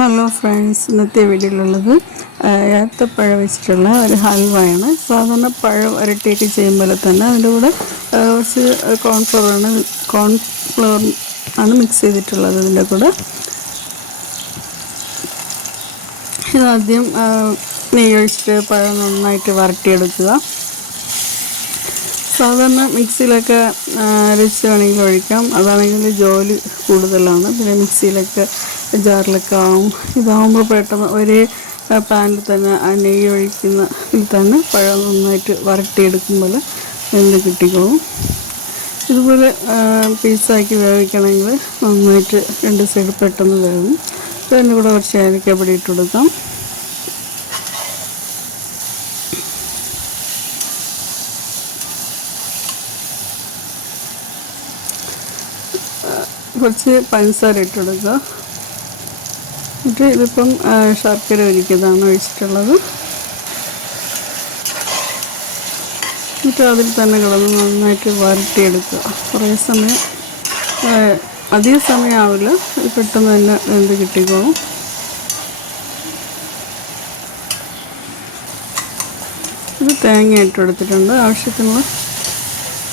Hello friends, ഇന്നത്തെ വീഡിയോയിലുള്ളത് ഏത്തപ്പഴം വെച്ചിട്ടുള്ള ഒരു ഹൽവയാണ്. സാധാരണ പഴം വരട്ടിയൊക്കെ ചെയ്യുമ്പോൾ തന്നെ അതിൻ്റെ കൂടെ കുറച്ച് കോൺഫ്ലവർ ആണ് മിക്സ് ചെയ്തിട്ടുള്ളത്. ഇതിൻ്റെ കൂടെ ഇതാദ്യം നെയ്യ് ഒഴിച്ചിട്ട് പഴം നന്നായിട്ട് വരട്ടിയെടുക്കുക. സാധാരണ മിക്സിയിലൊക്കെ അരച്ച് വേണമെങ്കിൽ ഒഴിക്കാം, അതാണെങ്കിൽ ജോലി കൂടുതലാണ്. പിന്നെ മിക്സിയിലൊക്കെ ജാറിലൊക്കെ ആവും. ഇതാകുമ്പോൾ പെട്ടെന്ന് ഒരേ പാനിൽ തന്നെ ആ നെയ്യ് ഒഴിക്കുന്നതിൽ തന്നെ പഴം നന്നായിട്ട് വരട്ടിയെടുക്കുമ്പോൾ വെന്ത് കിട്ടിക്കോളും. ഇതുപോലെ പീസാക്കി വേവിക്കണമെങ്കിൽ നന്നായിട്ട് രണ്ട് സൈഡ് പെട്ടെന്ന് വേവും. അതിൻ്റെ കൂടെ കുറച്ച് ഏലക്കപ്പൊടി ഇട്ട് കൊടുക്കാം. കുറച്ച് പഞ്ചസാര ഇട്ട് കൊടുക്കുക. എന്നിട്ട് ഇതിപ്പം ശർക്കര ഒഴിക്കുന്നതാണ് ഒഴിച്ചിട്ടുള്ളത്. എന്നിട്ട് അതിൽ തന്നെ കിടന്ന് നന്നായിട്ട് വരട്ടിയെടുക്കുക. കുറേ സമയം, അധിക സമയമാവില്ല, പെട്ടെന്ന് തന്നെ വെന്ത് കിട്ടിക്കോളും. ഇത് തേങ്ങ ഇട്ട് കൊടുത്തിട്ടുണ്ട്. ആവശ്യത്തിനുള്ള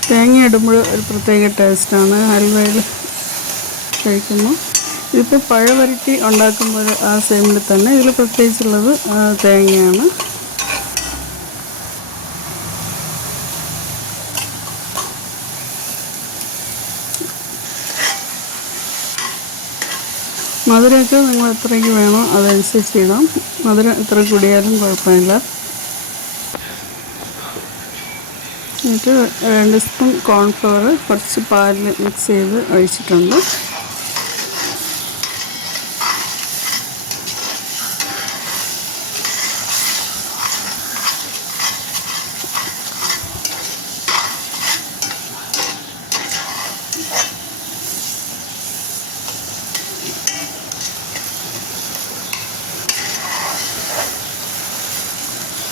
തേങ്ങ ഇടുമ്പോൾ ഒരു പ്രത്യേക ടേസ്റ്റാണ് ഹൽവയിൽ കഴിക്കുമ്പോൾ. ഇതിപ്പോൾ പഴം വരട്ടി ഉണ്ടാക്കുമ്പോൾ ആ സെയിമിൽ തന്നെ ഇതിൽ പ്രത്യേകിച്ചുള്ളത് തേങ്ങയാണ്. മധുരമൊക്കെ നിങ്ങൾ എത്രയ്ക്ക് വേണോ അതനുസരിച്ച് ഇടാം. മധുരം എത്ര കൂടിയാലും കുഴപ്പമില്ല. എന്നിട്ട് 2 സ്പൂൺ കോൺഫ്ലവർ കുറച്ച് പാലിൽ മിക്സ് ചെയ്ത് ഒഴിച്ചിട്ടുണ്ട്.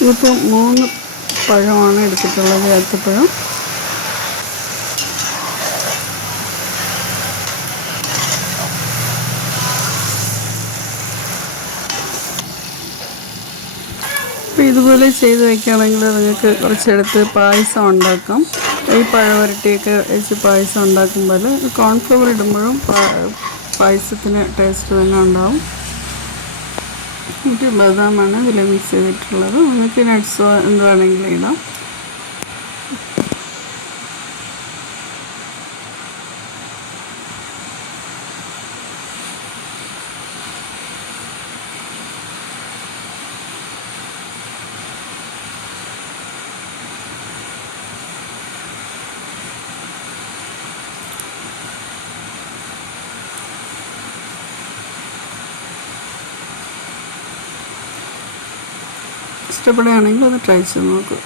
ഇതിപ്പോൾ 3 പഴമാണ് എടുത്തിട്ടുള്ളത്, ഏത്തപ്പഴം. അപ്പോൾ ഇതുപോലെ ചെയ്ത് വയ്ക്കുകയാണെങ്കിൽ നിങ്ങൾക്ക് കുറച്ചെടുത്ത് പായസം ഉണ്ടാക്കാം. ഈ പഴം വരട്ടിയൊക്കെ വെച്ച് പായസം ഉണ്ടാക്കുമ്പോൾ കോൺഫ്ലവർ ഇടുമ്പോഴും പായസത്തിന് ടേസ്റ്റ് തന്നെ ഉണ്ടാവും. എന്നിട്ട് ബദാമാണ് ഇതിൽ മിക്സ് ചെയ്തിട്ടുള്ളത്. നിങ്ങൾക്ക് നട്ട്സോ എന്ത് വേണമെങ്കിലും ഇടാം. ഇഷ്ടപ്പെടുകയാണെങ്കിൽ ഒന്ന് ട്രൈ ചെയ്ത് നോക്കുക.